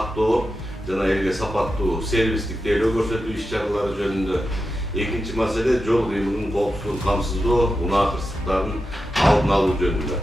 сактоо жана элге сапаттуу сервистик тейлөө көрсөтүү иш-чаралары жөнүндө. Экинчи маселе жол кыймылынын коопсуздугун камсыздоо, унаа кырсыктарын алдын алуу жөнүндө.